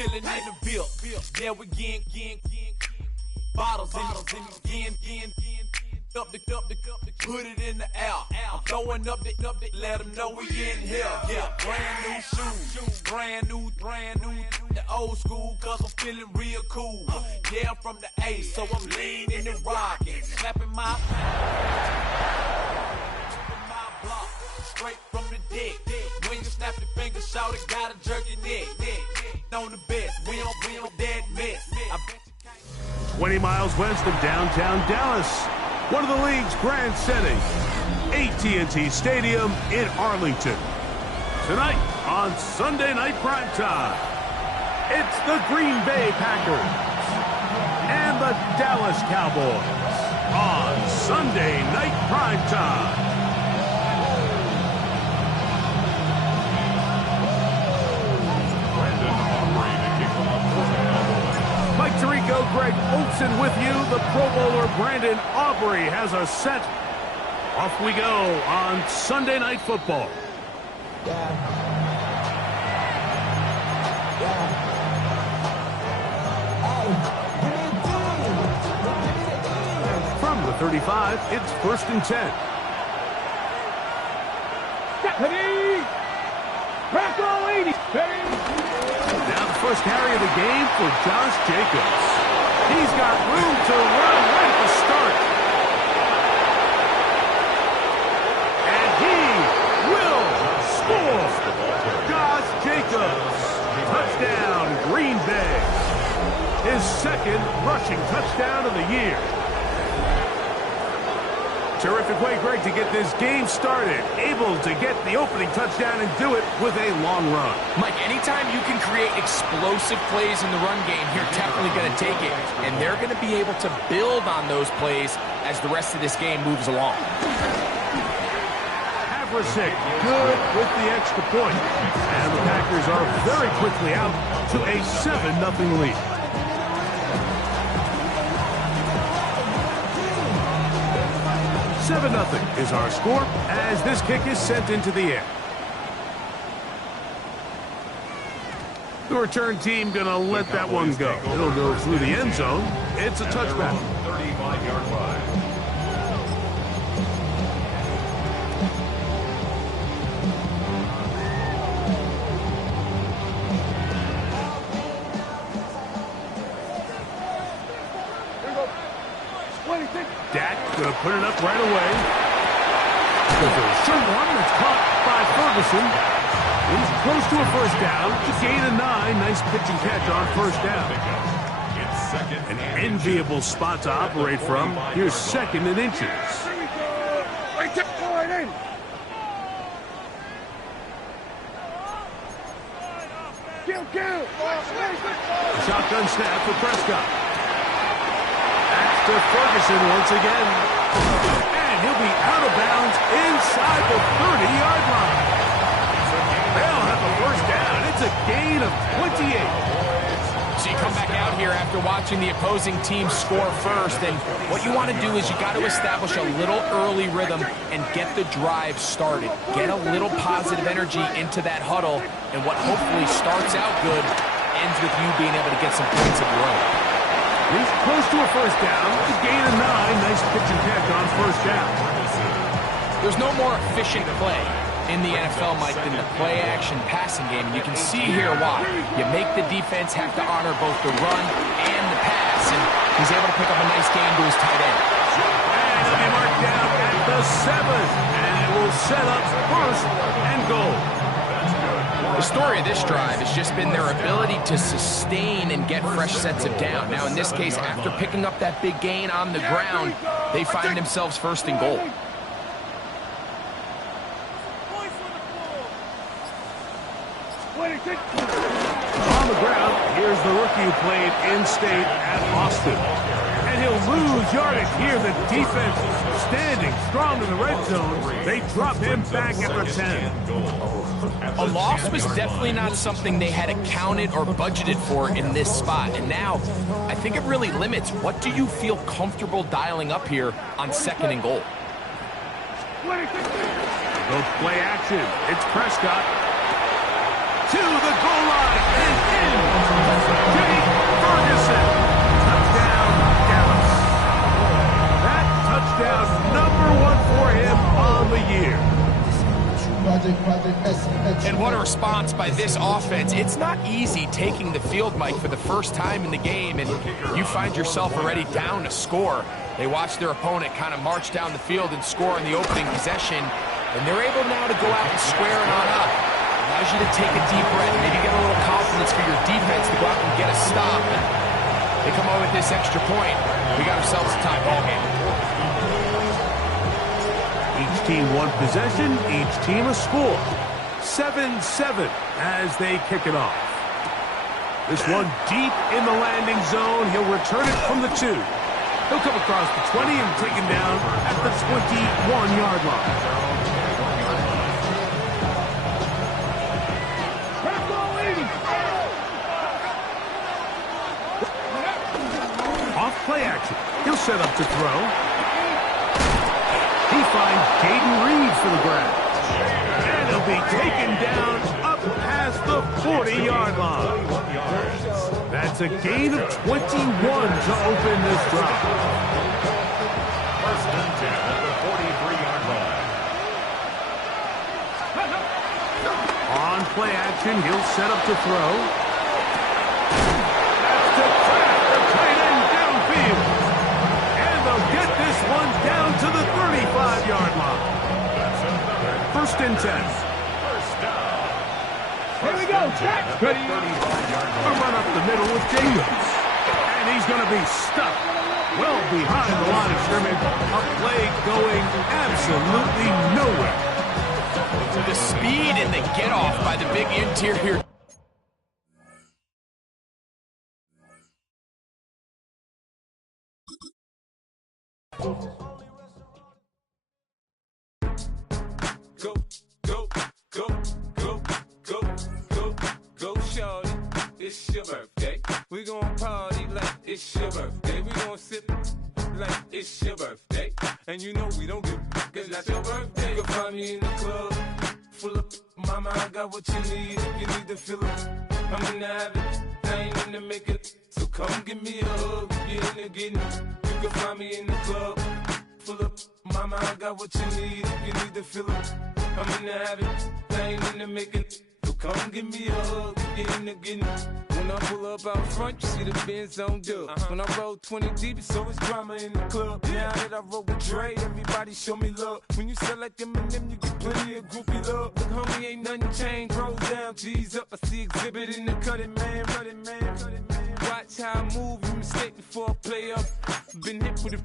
chillin' in the Ville. Yeah, we getting bottles in again. Up the put it in the air. I'm throwing up the, let them know we in here. Yeah, brand new shoes, brand new. The old school, cause I'm feeling real cool. Yeah, I'm from the A, so I'm leaning and rocking, slapping my block, straight from the deck. When you snap your fingers, shout it, gotta jerk your neck. On the best, we don't dead mess. I bet you can't. 20 miles west of downtown Dallas, one of the league's grand settings, AT&T Stadium in Arlington. Tonight on Sunday Night Primetime, it's the Green Bay Packers and the Dallas Cowboys on Sunday Night Primetime. Mike Tirico, Greg Olsen with you. The Pro Bowler Brandon Aubrey has us set. Off we go on Sunday Night Football. From the 35, it's 1st and 10. Stephanie! Rocco 80! Now the first carry of the game for Josh Jacobs. He's got room to run right at the start. And he will score. Josh Jacobs. Touchdown, Green Bay. His second rushing touchdown of the year. Terrific way, Greg, to get this game started. Able to get the opening touchdown and do it with a long run. Mike, anytime you can create explosive plays in the run game, you're definitely going to take it. And they're going to be able to build on those plays as the rest of this game moves along. Havrasek good with the extra point. And the Packers are very quickly out to a 7-0 lead. Nothing is our score as this kick is sent into the air. The return team gonna let that one go. It'll go through the end zone. It's a touchback. 35-yard line. Dak gonna put it up right away. There's a short one that's caught by Ferguson. He's close to a first down. To gain a 9. Nice pitch and catch on first down. An enviable spot to operate from. Here's 2nd and inches. Shotgun snap for Prescott. To Ferguson once again. And he'll be out of bounds inside the 30-yard line. They'll have a first down. It's a gain of 28. So you come back out here after watching the opposing team score first, and what you want to do is you got to establish a little early rhythm and get the drive started. Get a little positive energy into that huddle, and what hopefully starts out good ends with you being able to get some points of your own. He's close to a first down. To gain a 9. Nice pitch and catch on first down. There's no more efficient play in the NFL, Mike, than the play-action passing game. And you can see here why. You make the defense have to honor both the run and the pass, and he's able to pick up a nice gain to his tight end. And it'll be marked down at the 7. And it will set up 1st and goal. The story of this drive has just been their ability to sustain and get fresh sets of down. Now, in this case, after picking up that big gain on the ground, they find themselves 1st and goal. On the ground, here's the rookie who played in-state at Austin. And he'll lose yardage here. The defense standing strong in the red zone. They drop him back at the 10. A loss was definitely not something they had accounted or budgeted for in this spot. And now, I think it really limits what do you feel comfortable dialing up here on 2nd and goal. Go play action. It's Prescott. To the goal line and in. this offense, it's not easy taking the field, Mike, for the first time in the game, and you find yourself already down to score. They watch their opponent kind of march down the field and score on the opening possession, and they're able now to go out and square it on up. Allows you to take a deep breath, maybe get a little confidence for your defense to go out and get a stop. And they come away with this extra point. We got ourselves a tie ball game. Each team one possession, each team a score. 7-7 as they kick it off. This one deep in the landing zone. He'll return it from the 2. He'll come across the 20 and taken down at the 21-yard line. Off play action. He'll set up to throw. He finds Jaden Reed for the grab. And he'll be taken down up past the 40-yard line. That's a gain of 21 to open this drive. First and 10 at the 43-yard line. On play action, he'll set up to throw. That's to crack the tight end downfield. And they'll get this one down to the 35-yard line. First and 10. Here we go, Jack. A run up the middle with Jacobs. And he's going to be stuck well behind the line of scrimmage. A play going absolutely nowhere. The speed and the get-off by the big interior. Go, go, go, go, go, go, go, shorty. It's your birthday. We gon' party like it's your birthday. We gon' sip like it's your birthday. And you know we don't give a cause that's your birthday. You'll find me in the club, full of mama, I got what you need. If you need to fill it, I'm in the habit. I ain't in the make it. So come give me a hug. If you're in the getting it, you can find me in the club, full of mama, I got what you need. If you need to fill it, I'm in the habit. I ain't in the make it. So come give me a hug. If you're in the getting it. When I pull up out front, you see the Benz on dub. When I roll 20 deep, it's always drama in the club. Now that I roll with Dre, everybody show me love. When you sell like Eminem, you get plenty of groupie love. Look, homie, ain't nothing changed. Roll down, G's up. I see exhibit in the cutting, man. Running, man. Watch how I move, you mistake before I play up. Been hit with a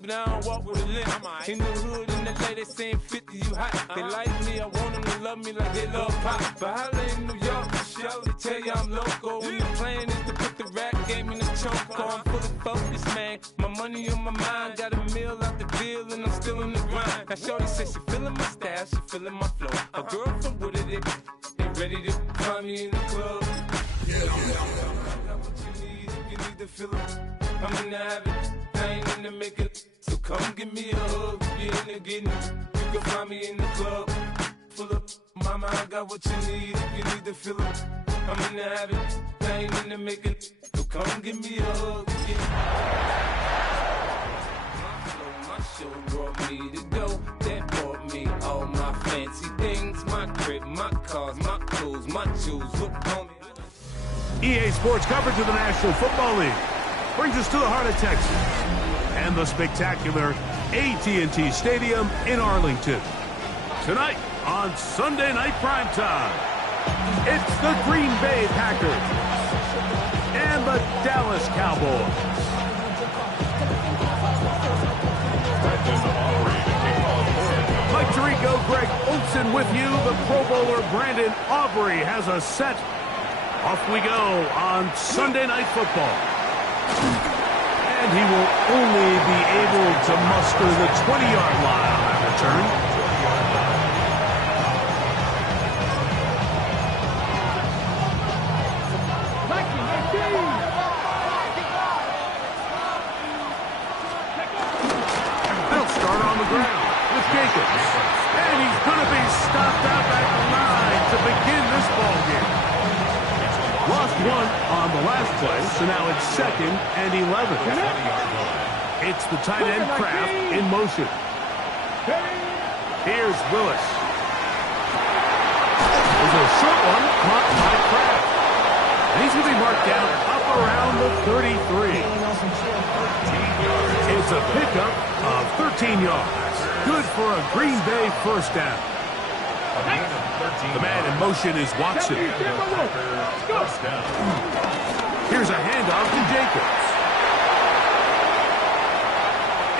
but I don't walk with a limp. In the hood, in the lady saying 50, you hot. They like me, I want them to love me like they love pop. But holla in New York, show, they tell you I'm local. When the plan is to put the rap game in the choke. I'm fully focused, man. My money on my mind, got a meal out the deal, and I'm still in the grind. Now shorty says she feeling my style, she feeling my flow. A girl from Wooded, they ready to find me in the club. Yeah. I got what you need, if you need to fill it. I'm in the habit, I ain't in the make it. So come give me a hug, if you're in the getting it. You can find me in the club, full of mama, I got what you need, if you need to fill it. I'm in the habit, I ain't in the make it. So come give me a hug, yeah. My show brought me to go, that brought me all my fancy things. My crib, my cars, my clothes, my shoes, look on me. EA Sports coverage of the National Football League brings us to the heart of Texas and the spectacular AT&T Stadium in Arlington. Tonight on Sunday Night Primetime, it's the Green Bay Packers and the Dallas Cowboys. Mike Tirico, Greg Olsen with you. The Pro Bowler Brandon Aubrey has a set. Off we go on Sunday Night Football. And he will only be able to muster the 20-yard line on that return. They'll start on the ground with Jacobs. And he's going to be stopped out at the line to begin this ball game. Lost one on the last play, so now it's 2nd and 11. It's the tight end Kraft in motion. Here's Willis. is a short one caught by Kraft. And he's going to be marked down up around the 33. It's a pickup of 13 yards. Good for a Green Bay first down. The man in motion is Watson. Here's a handoff to Jacobs.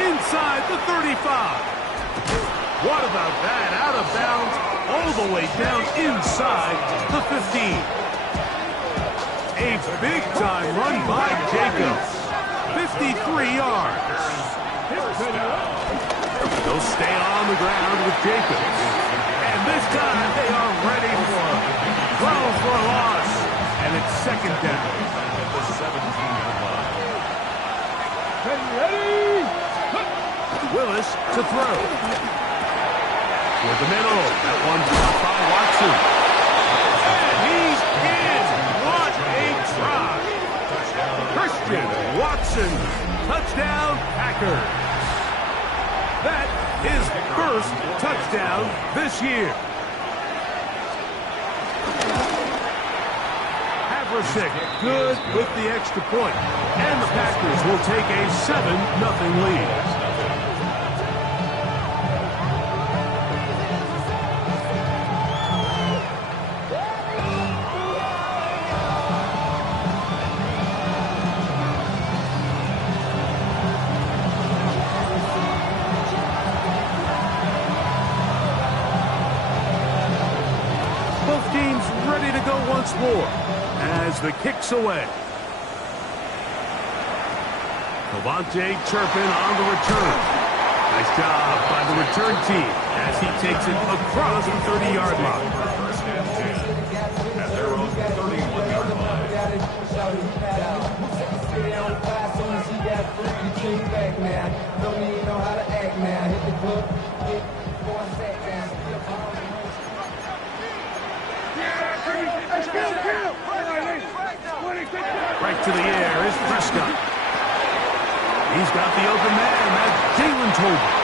Inside the 35. What about that? Out of bounds, all the way down inside the 15. A big-time run by Jacobs. 53 yards. They'll stay on the ground with Jacobs. And this time they are ready for him. Throw for a loss. And it's second down. Willis to throw. With the middle. That one dropped by Watson. And he's in. What a try. Christian Watson. Touchdown, Packers. That is first touchdown this year. Haversick good with the extra point. And the Packers will take a 7-0 lead. Once more as the kick's away. Cavante Turpin on the return. Nice job by the return team as he takes it across the 30-yard line. First and 10 at their own 31-yard line. Right to the air is Prescott. He's got the open man. That's Jalen Tolbert.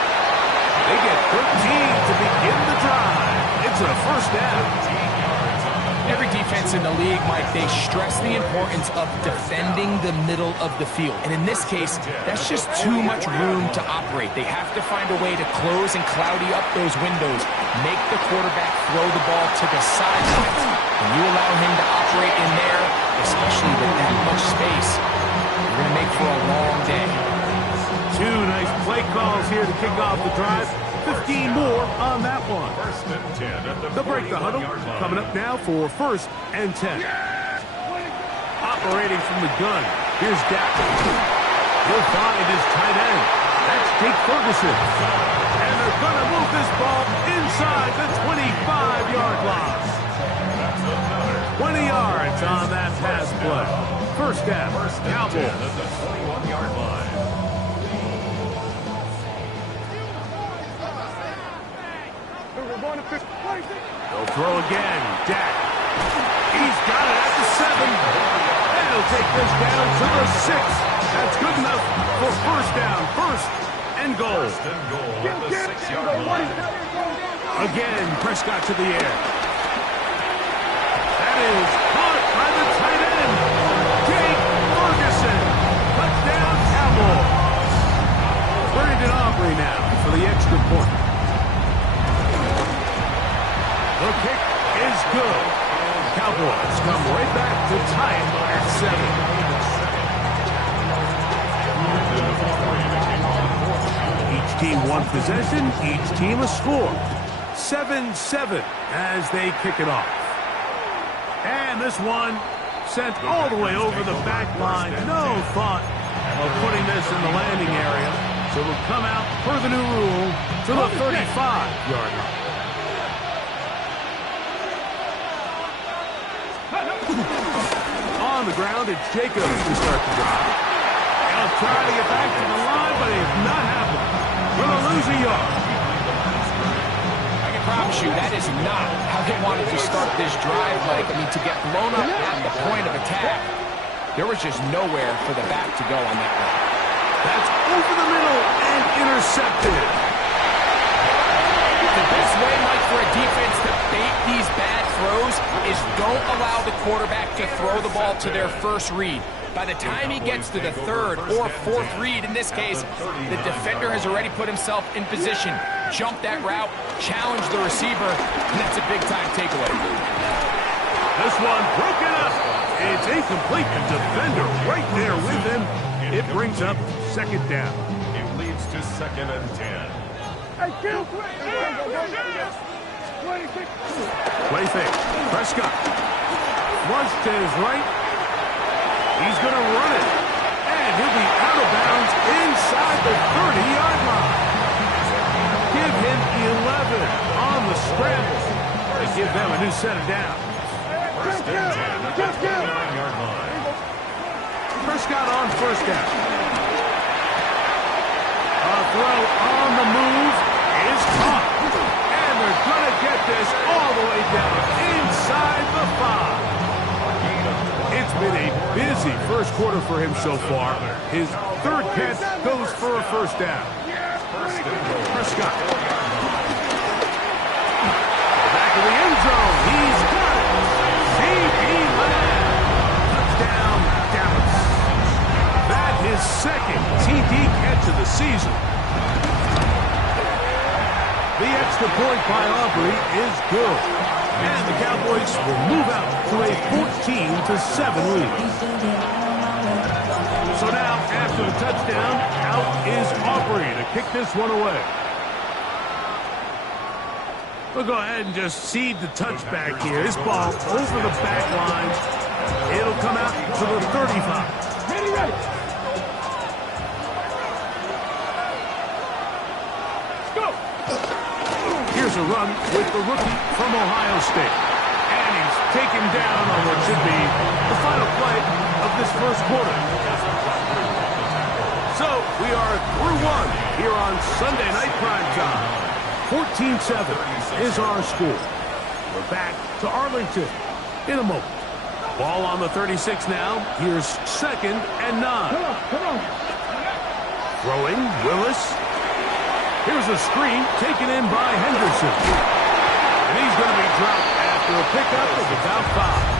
They get 13 to begin the drive. It's a first down. Every defense in the league, Mike, they stress the importance of defending the middle of the field. And in this case, that's just too much room to operate. They have to find a way to close and cloudy up those windows, make the quarterback throw the ball to the sidelines. When you allow him to operate in there, especially with that much space, you're going to make for a long day. Two nice play calls here to kick off the drive. 15 more on that one. First and 10 at the They'll break the huddle. 41-yard line. Coming up now for first and 10. Operating from the gun. Here's Dak. He'll find his tight end. That's Jake Ferguson. And they're going to move this ball inside the 25-yard line. 20 yards on that pass play. First down. Cowboys. At the 21-yard line. They'll throw again. Dak. He's got it at the 7. And he'll take this down to the 6. That's good enough for first down. First and goal. First and goal at the 6-yard line. Again, Prescott to the air. That is caught by the tight end, Jake Ferguson. Touchdown, Cowboys. Brandon Aubrey now for the extra point. The kick is good. Cowboys come right back to tie it at 7. Each team one possession, each team a score. 7-7 as they kick it off. And this one sent all the way over the back line. No thought of putting this in the landing area. So it'll come out per the new rule to the 35-yard line. On the ground, it's Jacobs to start the drive. He'll try to get back to the line, but it's not happening. We'll lose a yard. I can promise you that is not how they wanted to start this drive, Mike. I mean, to get blown up at the point of attack, there was just nowhere for the back to go on that one. That's over the middle and intercepted. The best way, Mike, for a defense to bait these bad throws is don't allow the quarterback to throw the ball to their first read. By the time he gets to the third or fourth read, in this case, the defender has already put himself in position, jump that route, challenge the receiver, and that's a big-time takeaway. This one broken up. It's incomplete. The defender right there with him. It brings up second down. It leads to 2nd and 10. Play fake. Prescott. Flush to his right. He's going to run it. And he'll be out of bounds inside the 30-yard line. Give him 11 on the scramble. They give them a new set of downs. 1st and 10 at the 29-yard line. Prescott on first down. A throw on the move is caught. And they're going to get this all the way down inside the 5. It's been a busy first quarter for him so far. His third catch goes for a first down. Prescott. Back of the end zone. He's got it. C.D. Lamb. Touchdown, Dallas. That is second TD catch of the season. The extra point by Aubrey is good. And the Cowboys will move out to a 14-7 lead. So now, after the touchdown, out is Aubrey to kick this one away. We'll go ahead and just cede the touchback here. This ball over the back line. It'll come out to the 35. Ready. Here's a run with the rookie from Ohio State. And he's taken down on what should be the final play of this first quarter. So we are through one here on Sunday Night Primetime. 14-7 is our score. We're back to Arlington in a moment. Ball on the 36 now. Here's 2nd and 9. Come on. Throwing, Willis. Here's a screen taken in by Henderson. And he's going to be dropped after a pickup of about 5.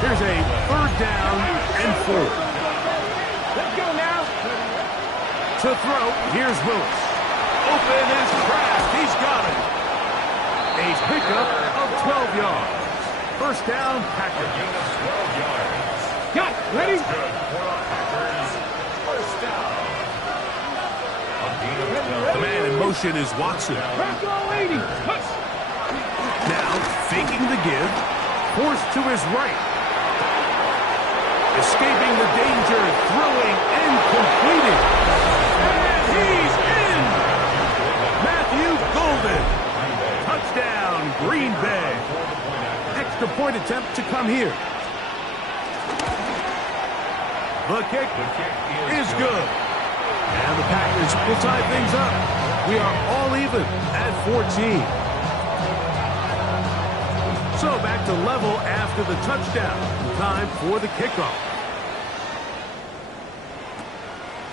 Here's a 3rd down and 4. Let's go now. To throw, here's Willis. Open is Kraft. He's got it. A pickup of 12 yards. First down, Packers. 12 yards. Got it. Ready? The man in motion is Watson. Now, faking the give. Forced to his right. Escaping the danger. Throwing and completing. And he's in! Matthew Golden. Touchdown, Green Bay. Extra point attempt to come here. The kick is good. And the Packers will tie things up. We are all even at 14. So back to level after the touchdown. Time for the kickoff.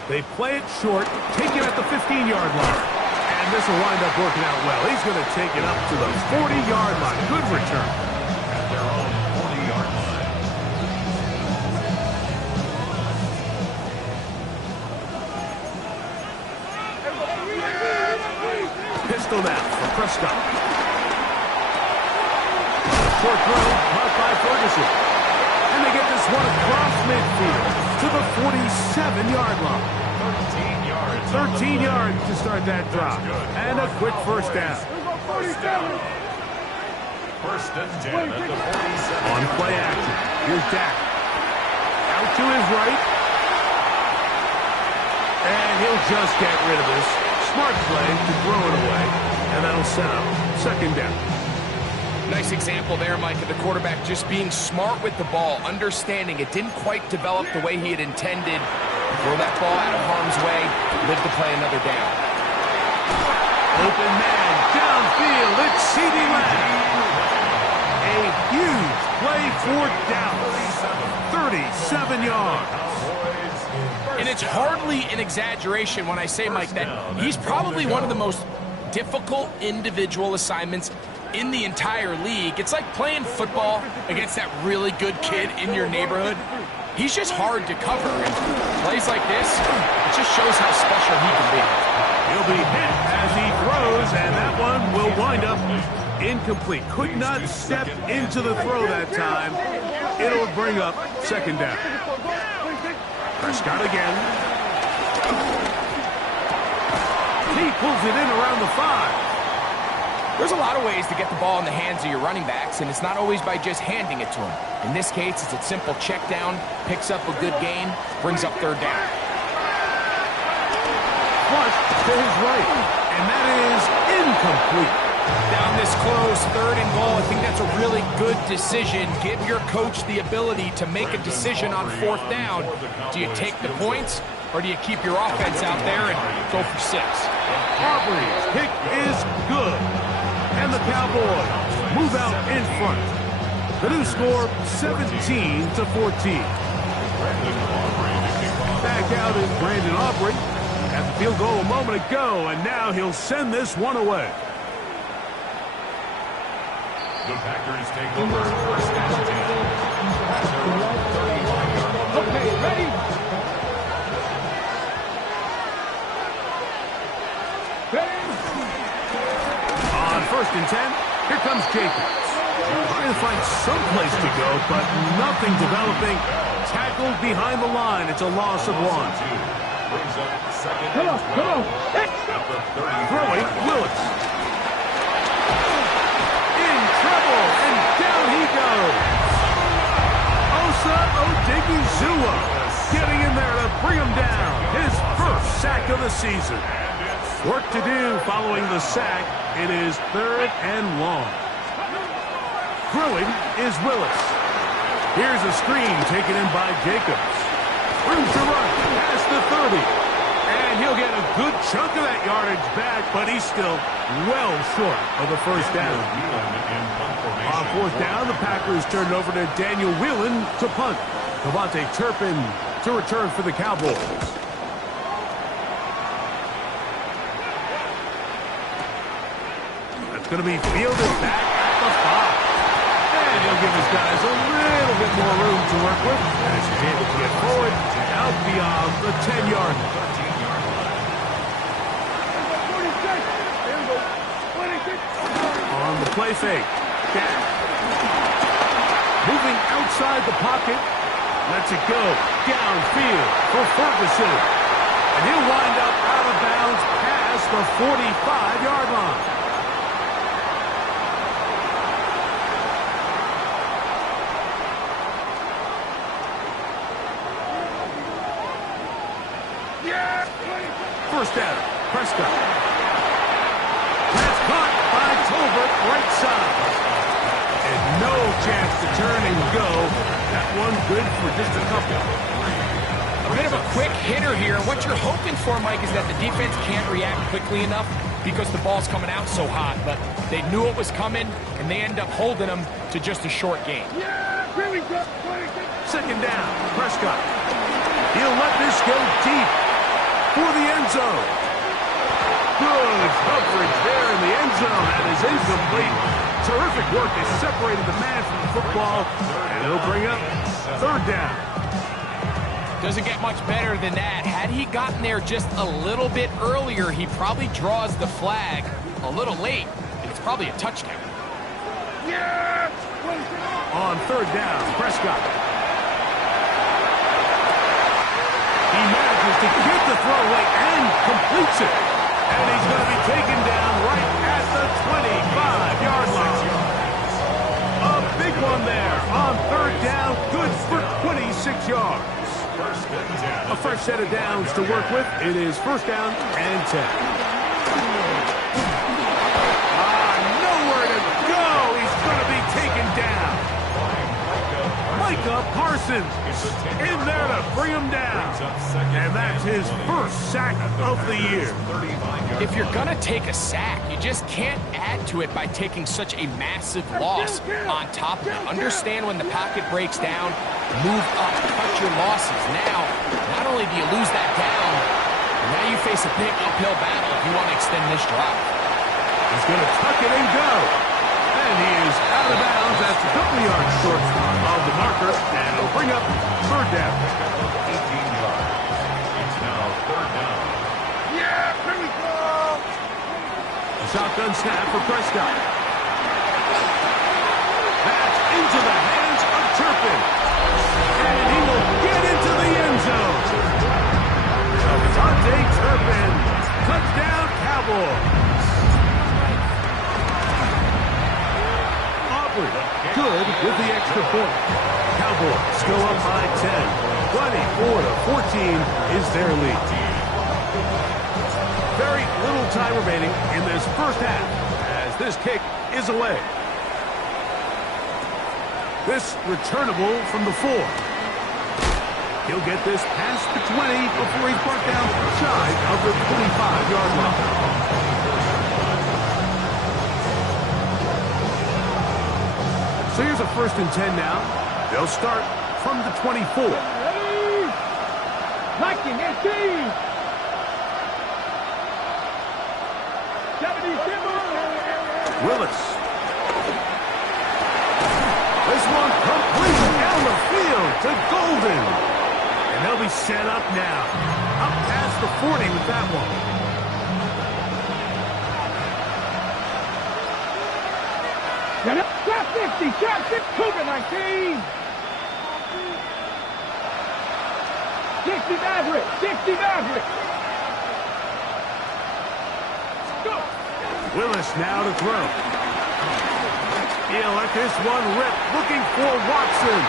They play it short, take it at the 15-yard line. And this will wind up working out well. He's going to take it up to the 40-yard line. Good return. At their own 40-yard line. Pistol now for Prescott. Short throw, caught by Ferguson. And they get this one across midfield to the 47-yard line. 13 yards to start that drop. And a quick first down. First and 10 at the 47. On play action, here's Dak. Out to his right. And he'll just get rid of this. Smart play to throw it away. And that'll set up second down. Nice example there, Mike, of the quarterback just being smart with the ball, understanding it didn't quite develop the way he had intended. Throw that ball out of harm's way, live to play another down. Open man, downfield, it's C.D. Lamb. A huge play for Dallas. 37 yards. And it's hardly an exaggeration when I say, Mike, that he's probably one of the most difficult individual assignments in the entire league. It's like playing football against that really good kid in your neighborhood. He's just hard to cover, and plays like this, it just shows how special he can be. He'll be hit as he throws, and that one will wind up incomplete. Could not step into the throw that time. It'll bring up second down. Prescott again. He pulls it in around the 5. There's a lot of ways to get the ball in the hands of your running backs, and it's not always by just handing it to them. In this case, it's a simple check down, picks up a good gain, brings up third down. Flush to his right, and that is incomplete. Down this close, 3rd and goal, I think that's a really good decision. Give your coach the ability to make a decision on 4th down. Do you take the points, or do you keep your offense out there and go for 6? Aubrey's kick is good. And the Cowboys move out in front. The new score, 17-14. Back out is Brandon Aubrey. Had the field goal a moment ago, and now he'll send this one away. The Packers take over 1st and 10. Okay, ready? On 1st and 10, here comes Jacobs. Trying to find some place to go, but nothing developing. Tackled behind the line. It's a loss of 1. Brings up 2nd and 12. Come on. At the 30. Throwing, Willis. In trouble, and down he goes. Osa Odigizua getting in there to bring him down. His first sack of the season. Work to do following the sack. It is 3rd and long. Throwing is Willis. Here's a screen taken in by Jacobs. Room to run past the 30. And he'll get a good chunk of that yardage back, but he's still well short of the 1st down. On 4th down, the Packers turn it over to Daniel Whelan to punt. Devontae Turpin to return for the Cowboys. That's going to be fielded back at the 5. And he'll give his guys a little bit more room to work with as he's able to get forward out beyond the 10-yard line. On the play fake. Dak. Moving outside the pocket. Lets it go downfield for Ferguson. And he'll wind up out of bounds past the 45-yard line. First down, Prescott. That's caught by Tolbert, right side. And no chance to turn and go. That one good for just a couple. A bit of a quick hitter here. What you're hoping for, Mike, is that the defense can't react quickly enough because the ball's coming out so hot. But they knew it was coming, and they end up holding them to just a short gain. Second down, Prescott. He'll let this go deep for the end zone. Good coverage there in the end zone. That is incomplete. Terrific work. They separated the man from the football, and it'll bring up 3rd down. Doesn't get much better than that. Had he gotten there just a little bit earlier, he probably draws the flag a little late, and it's probably a touchdown. On 3rd down, Prescott. He manages to get the throw away and completes it. And he's going to be taken down right at the 25-yard line. A big one there on 3rd down, good for 26 yards. A fresh set of downs to work with. It is 1st down and 10. Nowhere to go. He's going to be taken down. Micah Parsons Parsons in there to bring him down. And that's his first sack of the year. If you're going to take a sack, you just can't add to it by taking such a massive loss on top of it. Understand when the pocket breaks down, move up, cut your losses. Now, not only do you lose that down, now you face a big uphill battle if you want to extend this drive. He's going to tuck it and go. And he is out of bounds. That's a couple yards short of the marker. And it'll bring up third down. 18 yards. It's now third down. Yeah, here we go. A shotgun snap for Prescott. That's into the hands of Turpin. And he will get into the end zone. Devontae Turpin. Touchdown, Cowboys. Good with the extra point. Cowboys go up by 10. 24-14 is their lead. Very little time remaining in this first half as this kick is away. This returnable from the 4. He'll get this past the 20 before he's brought down shy of the 25-yard line. So here's a 1st and 10 now. They'll start from the 24. Liking 18. 77. Willis. This one complete down the field to Golden. And they'll be set up now. Up past the 40 with that one. Shot 50, shot 6, Cougar 19. 60 Maverick, 60 Maverick. Go. Willis now to throw. He'll let this one rip, looking for Watson.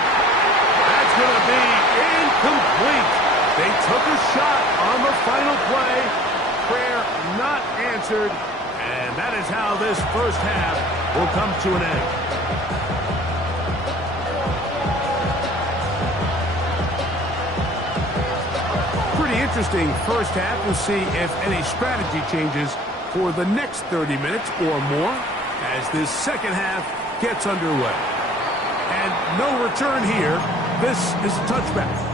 That's going to be incomplete. They took a shot on the final play. Prayer not answered. And that is how this first half will come to an end. Pretty interesting first half. We'll see if any strategy changes for the next 30 minutes or more as this second half gets underway. And no return here. This is a touchback.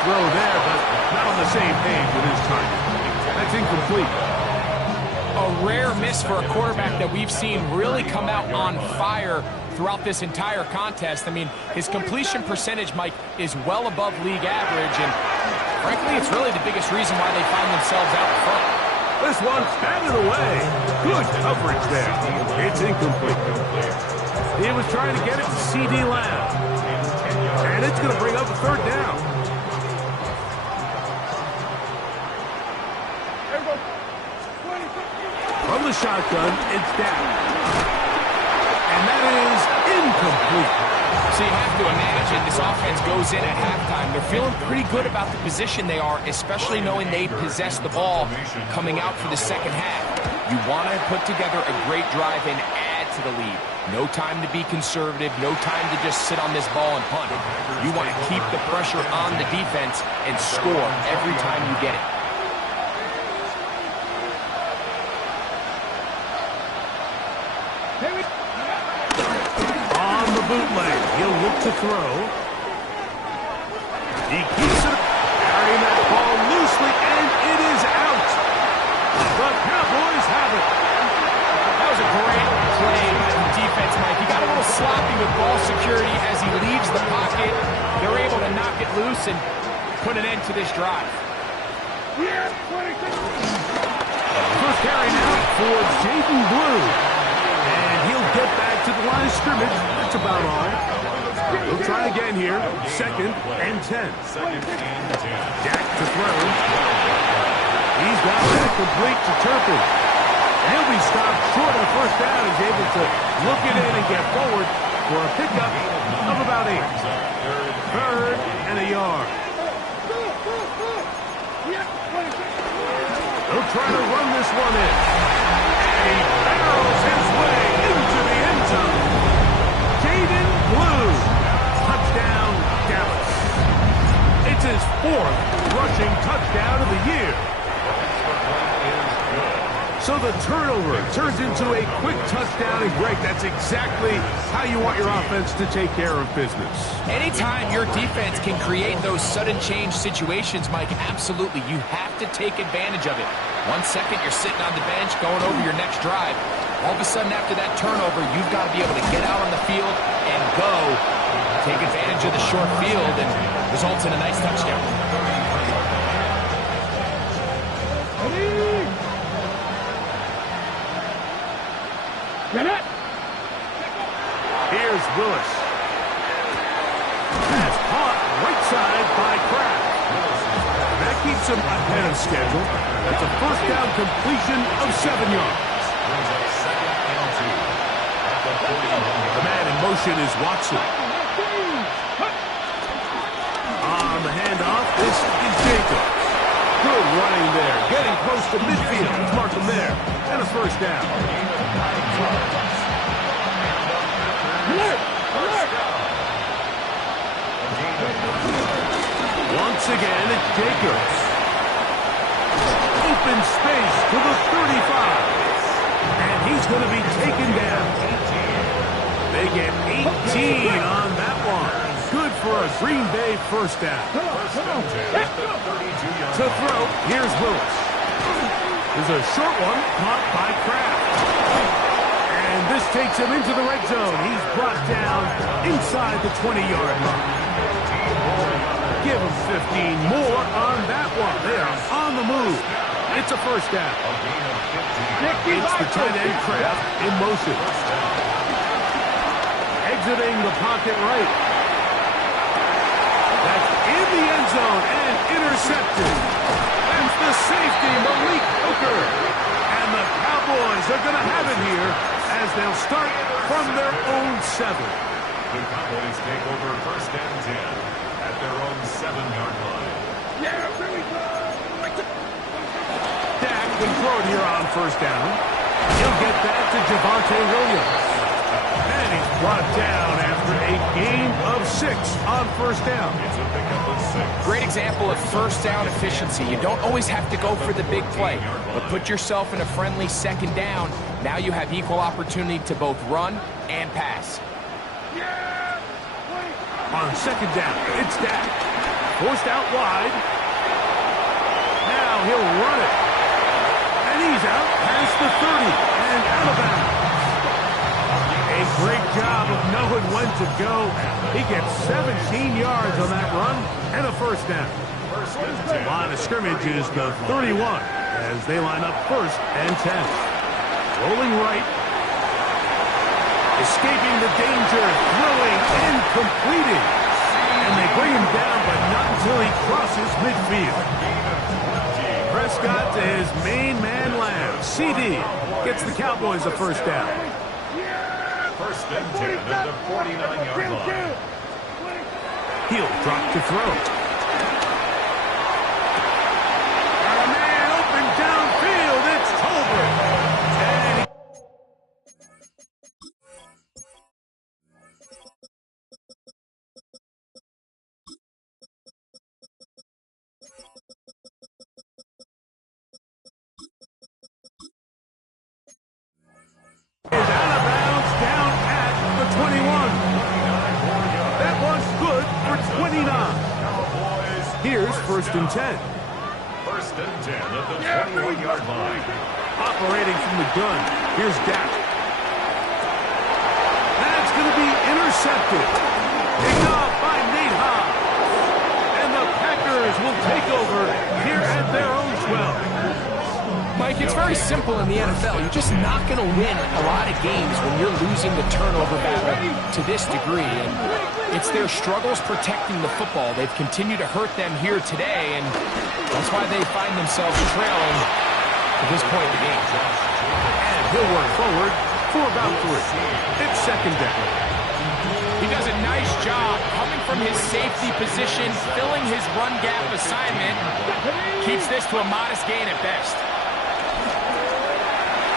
Throw there, but not on the same page with his timing. That's incomplete. A rare miss for a quarterback that we've seen really come out on fire throughout this entire contest. I mean, his completion percentage, Mike, is well above league average, and frankly, it's really the biggest reason why they find themselves out in front. This one batted away. Good coverage there. It's incomplete. He was trying to get it to C.D. Lamb, and it's going to bring up a third down. From the shotgun, it's down. And that is incomplete. So you have to imagine this offense goes in at halftime. They're feeling pretty good about the position they are, especially knowing they possess the ball coming out for the second half. You want to put together a great drive and add to the lead. No time to be conservative, no time to just sit on this ball and punt. You want to keep the pressure on the defense and score every time you get it. On the bootleg, he'll look to throw. He keeps it, carrying that ball loosely, and it is out. The Cowboys have it. That was a great play by the defense, Mike. He got a little sloppy with ball security as he leaves the pocket. They're able to knock it loose and put an end to this drive. First carry now for Jaden Blue. And he'll get back to the line of scrimmage. That's about all. He'll try again here. 2nd and 10. Jack to throw. He's got that complete to Turpin. He'll be stopped short of the first down. He's able to look it in and get forward for a pickup of about 8. 3rd and a yard. He'll try to run this one in. And he barrels his way into the end zone. Jaden Blue. Touchdown, Dallas. It's his 4th rushing touchdown of the year. So the turnover turns into a quick touchdown, and Greg, that's exactly how you want your offense to take care of business. Anytime your defense can create those sudden change situations, Mike, absolutely, you have to take advantage of it. 1 second, you're sitting on the bench, going over your next drive. All of a sudden, after that turnover, you've got to be able to get out on the field and go. Take advantage of the short field, and results in a nice touchdown. Here's Willis. Pass caught right side by Kraft. That keeps him ahead of schedule. That's a first down completion of 7 yards. The man in motion is Watson. On the handoff, this is Jacobs. Good running there. Getting close to midfield. Let's mark him there. And a first down. Once again, it's Jacobs. Open space to the 35. And he's going to be taken down. They get 18 on that one. Good for a Green Bay first down. To throw, here's Willis. There's a short one caught by Kraft. And this takes him into the red zone. He's brought down inside the 20-yard line. Give him 15 more on that one. They are on the move. It's a first down. It's the tight end Kraft in motion. Exiting the pocket right. That's in the end zone and intercepted. And the safety, Malik Hooker. And the Cowboys are going to have it here as they'll start from their own 7. The Cowboys take over first and 10 at their own 7-yard line. Dak can throw it here on first down. He'll get that to Javonte Williams. And he's brought down after a gain of 6 on first down. It's a pickup of 6. Great example of first down efficiency. You don't always have to go for the big play, but put yourself in a friendly second down. Now you have equal opportunity to both run and pass. On second down, it's Dak. Forced out wide. Now he'll run it. And he's out past the 30 and out of bounds. A great job of knowing when to go. He gets 17 yards on that run and a first down. The line of scrimmage is the 31 as they line up first and 10. Rolling right. Escaping the danger, throwing and completing. And they bring him down, but not until he crosses midfield. Prescott to his main man Lamb. CD gets the Cowboys a first down. First and 10 at the 49-yard line. He'll drop to throw. A man open downfield. It's Tolbert. And is out of bounds down at the 21. That one's good for 29. Here's first and 10. First and 10 at the 21-yard line. Operating from the gun. Here's Dak. That's going to be intercepted. Picked off by Nate Hobbs. And the Packers will take over here at their own 12. Mike, it's very simple in the NFL. You're just not going to win a lot of games when you're losing the turnover battle to this degree. And it's their struggles protecting the football. They've continued to hurt them here today, and that's why they find themselves trailing at this point in the game. And he'll work forward for about 3. It's second down. He does a nice job coming from his safety position, filling his run gap assignment. Keeps this to a modest gain at best.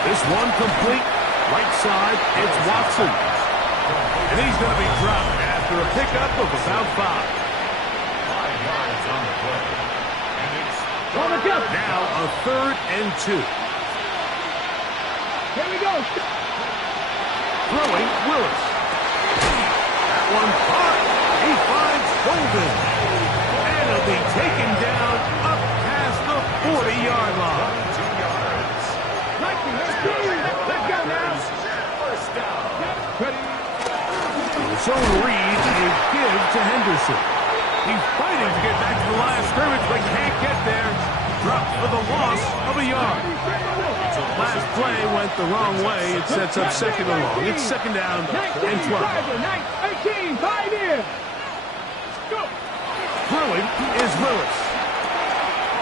This one complete. Right side, it's Watson. And he's going to be dropped after a pickup of about 5. 5 yards on the play. And it's now a 3rd and 2. Here we go. Throwing Willis. That one caught. He finds Golden. And it'll be taken down up past the 40-yard line. 2 yards. Let's go now. First down. Zone read a give to Henderson. He's fighting to get back to the line of scrimmage, but can't get there. Dropped for the loss of a yard. Last play went the wrong way. It sets up 2nd and long. It's 2nd down and 12. 18, 5 in. Throwing is Willis.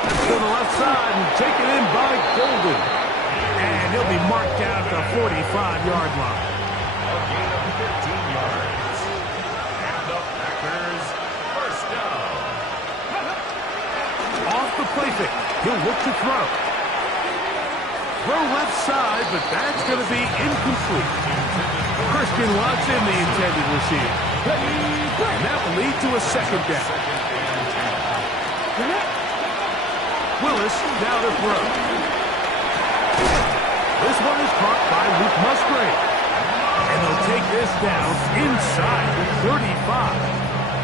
That's to the left side and taken in by Golden. And he'll be marked down at the 45-yard line. A gain of 15 yards. And the Packers first down. Off the play fake. He'll look to throw. Throw left side, but that's going to be incomplete. Christian Watson, the intended receiver. And that will lead to a 2nd down. Willis now to throw. This one is caught by Luke Musgrave. And they'll take this down inside the 35.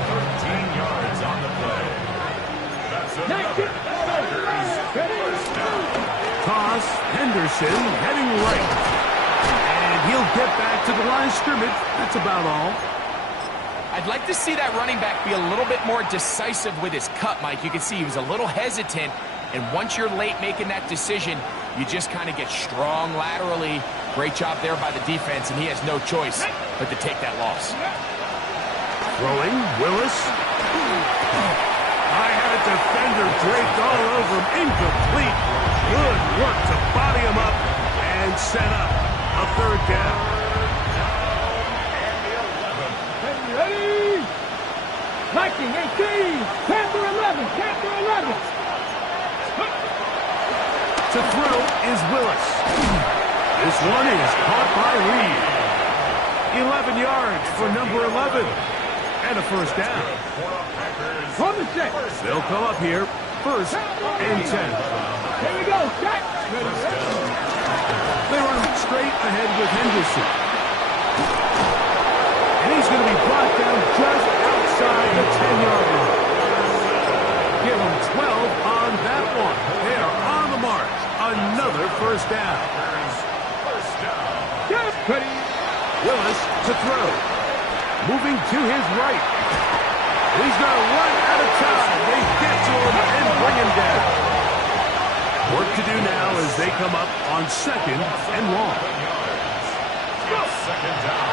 13 yards on the play. That's another Packers first down. Toss, Henderson heading right. And he'll get back to the line of scrimmage. That's about all. I'd like to see that running back be a little bit more decisive with his cut, Mike. You can see he was a little hesitant, and once you're late making that decision, you just kind of get strong laterally. Great job there by the defense, and he has no choice but to take that loss. Throwing, Willis. I had a defender draped all over him. Incomplete. Good work to body him up and set up a 3rd down. Ready? Viking 18, Panther 11, Panther 11. To throw is Willis. This one is caught by Reed. 11 yards for number 11. And a 1st down. From the set. They'll come up here, 1st and 10. Here we go, set. They run straight ahead with Henderson. And he's going to be brought down just outside the 10-yard line. Give him 12 on that one. They are on the march. Another 1st down. Willis to throw. Moving to his right. He's going to run out of time. They get to him and bring him down. Work to do now as they come up on 2nd and long. 2nd down.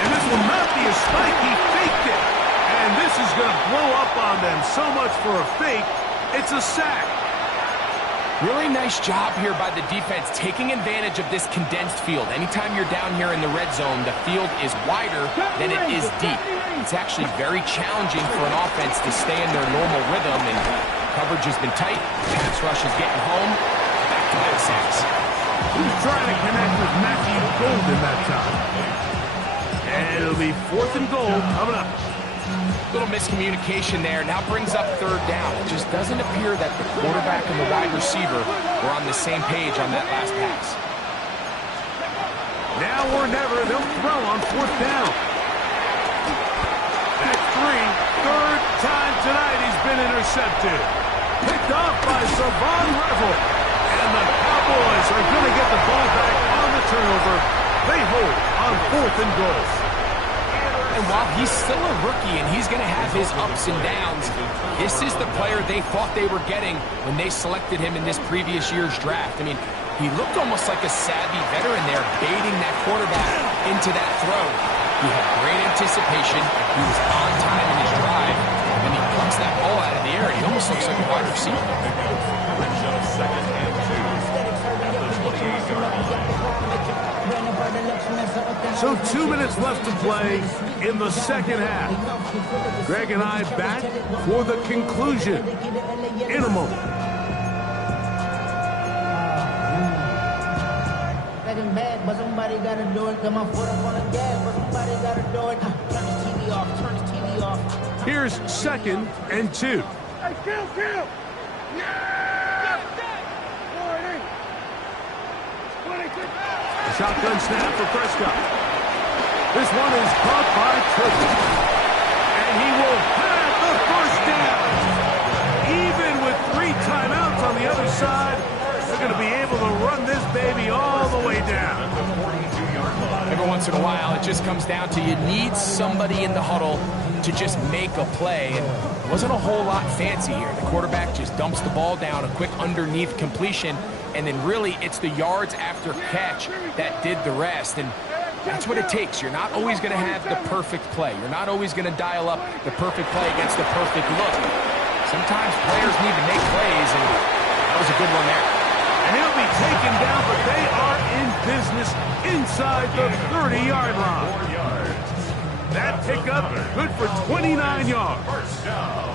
And this will not be a spike. He faked it. And this is going to blow up on them. So much for a fake. It's a sack. Really nice job here by the defense, taking advantage of this condensed field. Anytime you're down here in the red zone, the field is wider than it is deep. It's actually very challenging for an offense to stay in their normal rhythm, and coverage has been tight. Pass rush is getting home. Back-to-back sacks. He's trying to connect with Matthew Golden that time. And it'll be 4th and goal coming up. Little miscommunication there. Now brings up 3rd down. It just doesn't appear that the quarterback and the wide receiver were on the same page on that last pass. Now or never, they'll throw on 4th down. That's 3. 3rd time tonight he's been intercepted. Picked off by Savon Revel. And the Cowboys are going to get the ball back on the turnover. They hold on 4th and goal. And while he's still a rookie and he's going to have his ups and downs, this is the player they thought they were getting when they selected him in this previous year's draft. I mean, he looked almost like a savvy veteran there, baiting that quarterback into that throw. He had great anticipation. He was on time in his drive. And he plucks that ball out of the air. He almost looks like a wide receiver. 2nd and 2 at the 28-yard line. So 2 minutes left to play in the 2nd half. Greg and I back for the conclusion in a moment. Second bad, but somebody gotta do it. Come on, foot up on the gas, but somebody gotta do it. Turn his TV off, turn his TV off. Here's 2nd and 2. Hey, kill! Yeah! 40. 26. A shotgun snap for Prescott. This one is caught by Turpin. And he will have the first down. Even with 3 timeouts on the other side, they're going to be able to run this baby all the way down. Every once in a while, it just comes down to you need somebody in the huddle to just make a play. And it wasn't a whole lot fancy here. The quarterback just dumps the ball down, a quick underneath completion, and then really it's the yards after catch that did the rest. And that's what it takes. You're not always going to have the perfect play. You're not always going to dial up the perfect play against the perfect look. Sometimes players need to make plays, and that was a good one there. And he'll be taken down, but they are in business inside the 30-yard line. 4 yards. That pickup good for 29 yards. First down.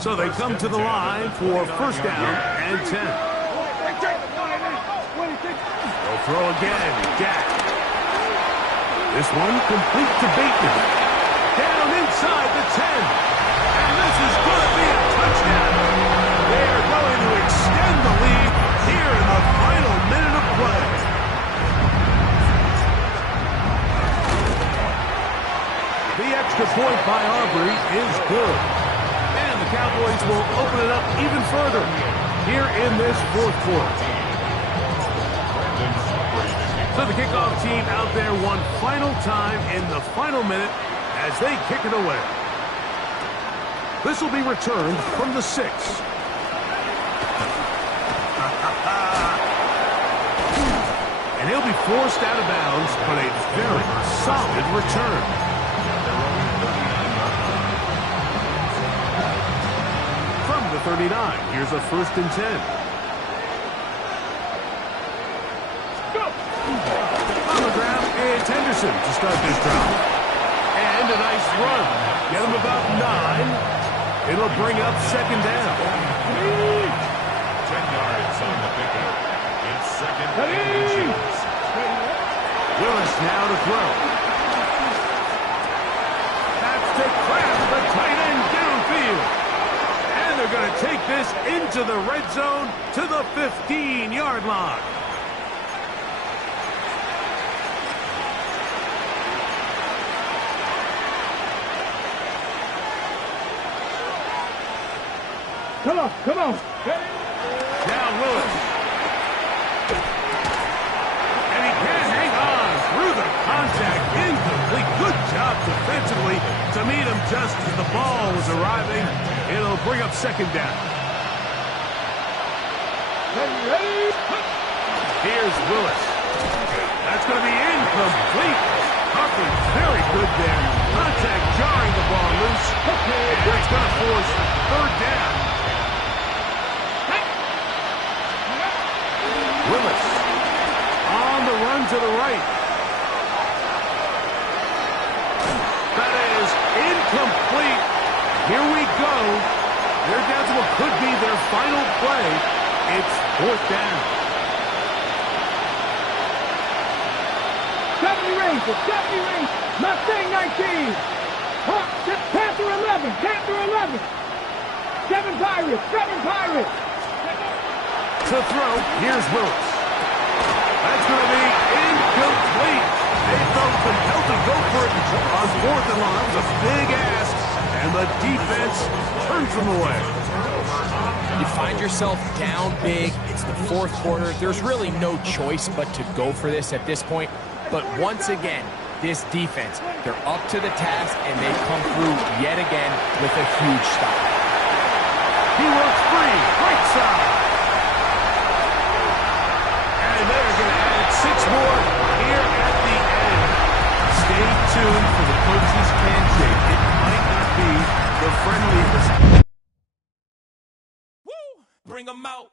So they come to the line for first down and 10. They'll throw again. Dak. This one complete to Bateman. Down inside the 10. And this is going to be a touchdown. They are going to extend the lead here in the final minute of play. The extra point by Aubrey is good. And the Cowboys will open it up even further here in this fourth quarter. So the kickoff team out there one final time in the final minute as they kick it away. This will be returned from the 6. And he'll be forced out of bounds, but a very solid return. From the 39, here's a 1st and 10. On the ground, it's Henderson to start this drive. And a nice run. Get him about 9. It'll bring up 2nd down. 10 yards on the pickup. It's 2nd and inches. Willis now to throw. That's to Kraft, the tight end downfield. And they're going to take this into the red zone to the 15-yard line. Come on. Now Willis. And he can hang on through the contact. Incomplete. Good job defensively to meet him just as the ball was arriving. It'll bring up 2nd down. Here's Willis. That's going to be incomplete. Hufford very good there. Contact jarring the ball loose. And it's going to force 3rd down. Willis on the run to the right. That is incomplete. Here we go. They're down to what could be their final play. It's 4th down. 70 range. Mustang 19. Panther 11. 7 Pirates. To throw, here's Willis. That's going to be incomplete. They felt compelled to go for it on 4th and long. That was a big ask, and the defense turns them away. You find yourself down big. It's the 4th quarter. There's really no choice but to go for this at this point. But once again, this defense, they're up to the task, and they come through yet again with a huge stop. He works free, right side. And they're going to add 6 more here at the end. Stay tuned for the coach's handshake. It might not be the friendliest. Woo! Bring 'em out.